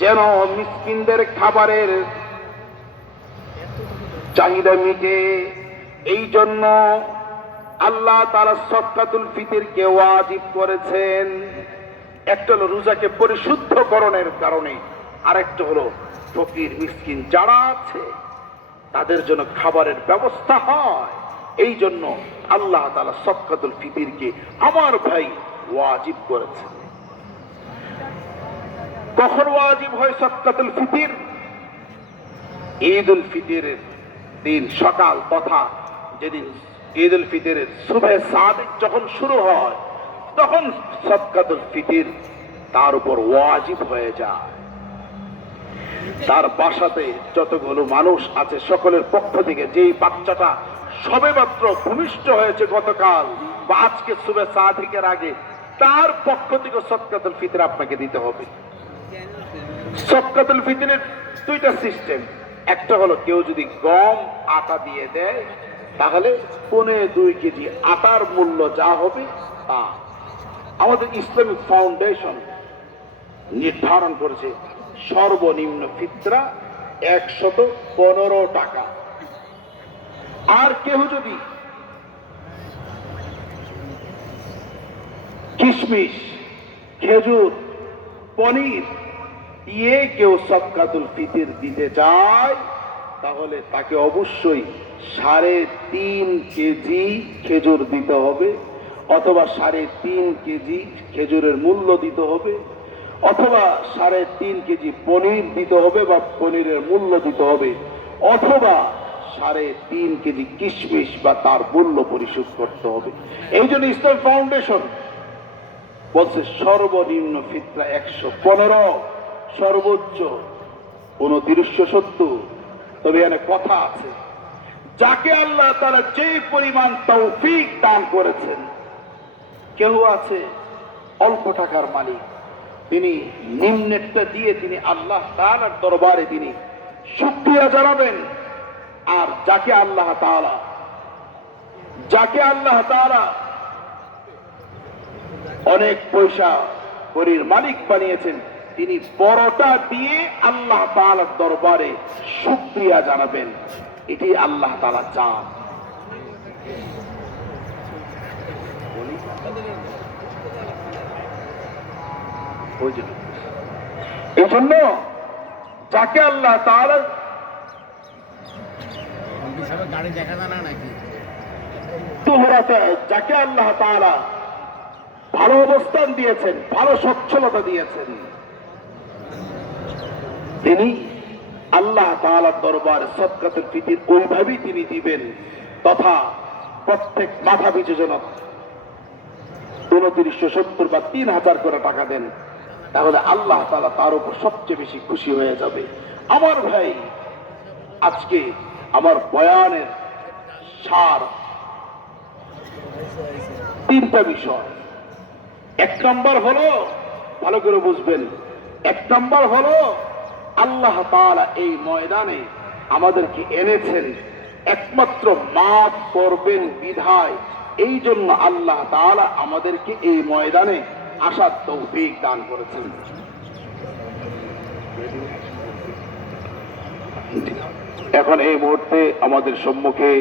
যেন মিসকিনদের খাবারের চাহিদা মিটে। এই জন্য আল্লাহ তারা সৎকাতুল ফিতিরকে ওয়াজিব করেছেন। একটা হলো রোজাকে পরিশুদ্ধকরণের কারণে, আরেকটা হলো ফকির, মিসকিন যারা আছে, তাদের জন্য খাবারের ব্যবস্থা হয়। এই জন্য আল্লাহ তালা সৎকাতুল ফিতিরকে আমার ভাই ওয়াজিব করেছেন। কখন ওয়াজিব হয় সৎকাতুল ফিতির? ঈদ উল ফিতিরের দিন সকাল তথা যেদিন ঈদ উল ফিতিরের শুভে সাদিক যখন শুরু হয়, তখন সৎকাতুল ফিতির তার উপর ওয়াজিব হয়ে যায়। তার বাসাতে যতগুলো মানুষ আছে, সকলের পক্ষ থেকে যেই বাচ্চাটা সবে মাত্র ভূমিষ্ঠ হয়েছে গতকাল বা আজকে শুভে সাদিকের আগে, তার পক্ষ থেকে সৎকাতুল ফিতির আপনাকে দিতে হবে। সৎকাতুল ফিতরের দুইটা সিস্টেম। একটা হলো কেউ যদি গম আটা দিয়ে দেয়, তাহলে পনে দুই কেজি আটার মূল্য যা হবে তা। আমাদের ইসলামিক ফাউন্ডেশন নির্ধারণ করেছে সর্বনিম্ন ফিতরা একশত পনেরো টাকা। আর কেউ যদি কিশমিশ, খেজুর পনির দিয়ে কেউ সৎকাতুল ফিতির দিতে চায়, তাহলে তাকে অবশ্যই সাড়ে তিন কেজি খেজুর দিতে হবে, অথবা সাড়ে তিন কেজি খেজুরের মূল্য দিতে হবে, অথবা সাড়ে তিন কেজি পনির দিতে হবে বা পনিরের মূল্য দিতে হবে, অথবা সাড়ে তিন কেজি কিশমিশ বা তার মূল্য পরিশোধ করতে হবে। এই জন্য ইসলাম ফাউন্ডেশন বলছে সর্বনিম্ন ফিতরা একশো পনেরো, সর্বোচ্চ উনত্রিশশো সত্তর। তবে এখানে কথা আছে। যাকে আল্লাহ তারা যে পরিমাণ তৌফিক দান করেছেন, কেউ আছে অল্প টাকার মালিক। তিনি নিম্নেরটা দিয়ে তিনি আল্লাহ তাআলার দরবারে তিনি শুক্রিয়া জানাবেন। আর যাকে আল্লাহ তাআলা, যাকে আল্লাহ তাআলা অনেক পয়সা করির মালিক বানিয়েছেন। তিনি বড়টা দিয়ে আল্লাহ তাআলার দরবারে শুক্রিয়া জানাবেন। এটি আল্লাহ তাআলা চান এই জন্য যাকে আল্লাহ তুহরাতে যাকে আল্লাহ তাআলা ভালো অবস্থান দিয়েছেন, ভালো সচ্ছলতা দিয়েছেন। তিনি আল্লাহ দরবার সৎকাতের ফিতির ওইভাবেই তিনি দিবেন তথা প্রত্যেক মাথা পিছু যেন উনত্রিশশো সত্তর বা তিন হাজার করে টাকা দেন, তাহলে আল্লাহ তাআলা তার উপর সবচেয়ে বেশি খুশি হয়ে যাবে। আমার ভাই, আজকে আমার বয়ানের সার তিনটা বিষয়। এক নম্বর হলো, ভালো করে বুঝবেন, এক নম্বর হলো, আল্লাহ তাআলা এই ময়দানে আমাদেরকে এনেছেন একমাত্র মাফ করবেন বিধায়। এই জন্য আল্লাহ তাআলা আমাদেরকে এই ময়দানে আসার তৌফিক দান করেছেন। এখন এই মুহূর্তে আমাদের সম্মুখে